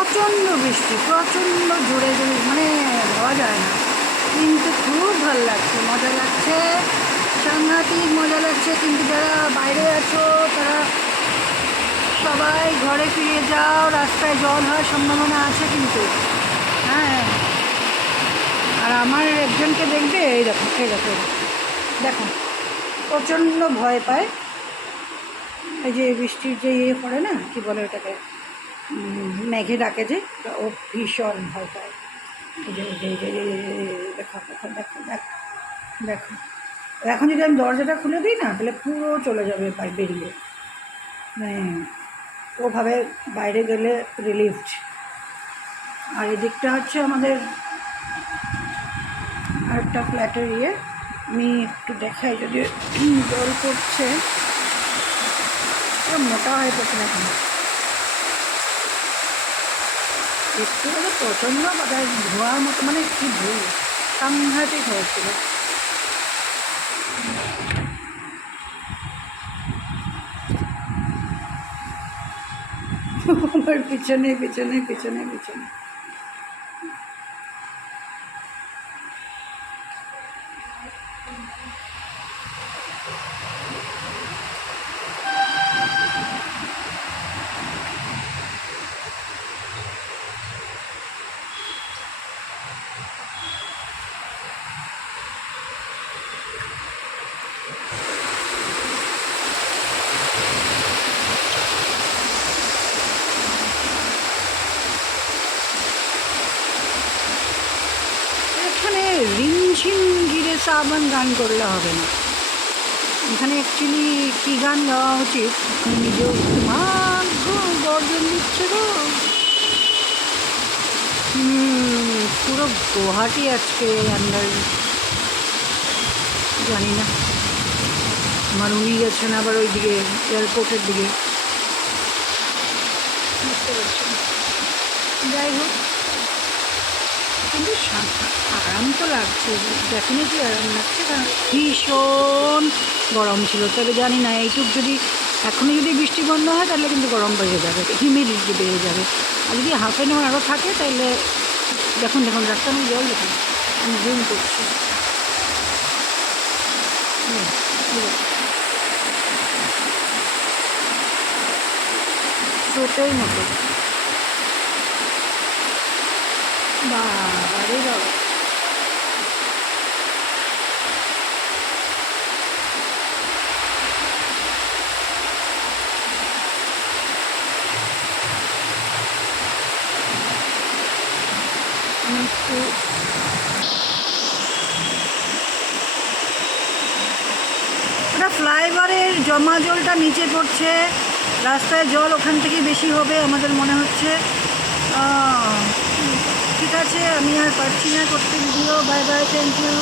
প্রচণ্ড বৃষ্টি, প্রচণ্ড জোরে জোরে, মানে ভাবা যায় না, কিন্তু খুব ভালো লাগছে, মজা লাগছে, সাংঘাতিক মজা লাগছে। কিন্তু যারা বাইরে আছো তারা সবাই ঘরে ফিরে যাও, রাস্তায় জল হওয়ার সম্ভাবনা আছে কিন্তু। হ্যাঁ, আর আমার একজনকে দেখবে, এই দেখো এই দেখো দেখো, প্রচণ্ড ভয় পায় এই যে বৃষ্টির যে ইয়ে পড়ে না, কি বলে ওটাকে, মেঘে ডাকে যে, ও ভীষণ ভয় পায়। এই যে দেখো দেখো দেখো দেখো দেখো, এখন যদি আমি দরজাটা খুলে দিই না, তাহলে পুরো চলে যাবে বেরিয়ে, মানে ওভাবে বাইরে গেলে রিলিফড। আর এদিকটা হচ্ছে আমাদের আরেকটা ফ্ল্যাটের ইয়ে, আমি একটু দেখাই, যদি জল পড়ছে, পুরো মোটা হয়ে পড়ছে না এখন, একটু হলে প্রচণ্ড বাতাস, ধোয়ার মতো, মানে কি ভুল, সাংঘাতিক হয়েছিল। আমার পিছনে পিছনে পিছনে পিছনে এখানে রিমঝিম গিরে সাবান গান করলে হবে না, এখানে অ্যাকচুয়ালি কী গান গাওয়া উচিত, আমি নিজেও মা গর্জন দিচ্ছে গো। পুরো গুয়াহাটি আজকে আন্ডার, জানি না, আমার উনি গেছেন আবার ওই দিকে এয়ারপোর্টের দিকে, বুঝতে পারছি না। যাই হোক, কিন্তু আরাম তো লাগছে, ডেফিনেটলি আরাম লাগছে, কারণ ভীষণ গরম ছিল। তবে জানি না, এইটুক যদি এখনই যদি বৃষ্টি বন্ধ হয় তাহলে কিন্তু গরম বেড়ে যাবে, হিউমিডিটি বেড়ে যাবে। আর যদি হাফ অ্যান আওয়ার আরও থাকে তাহলে, দেখুন দেখুন রাস্তার মধ্যে জল দেখুন, আমি জুম করছি, স্রোতের মতো, বাবা রে বাবা। একটু ওটা ফ্লাইওভারের জমা জলটা নিচে পড়ছে, রাস্তায় জল ওখান থেকে বেশি হবে আমাদের মনে হচ্ছে। ঠিক আছে, আমি আর পারছি না করতে video, bye bye, thank you.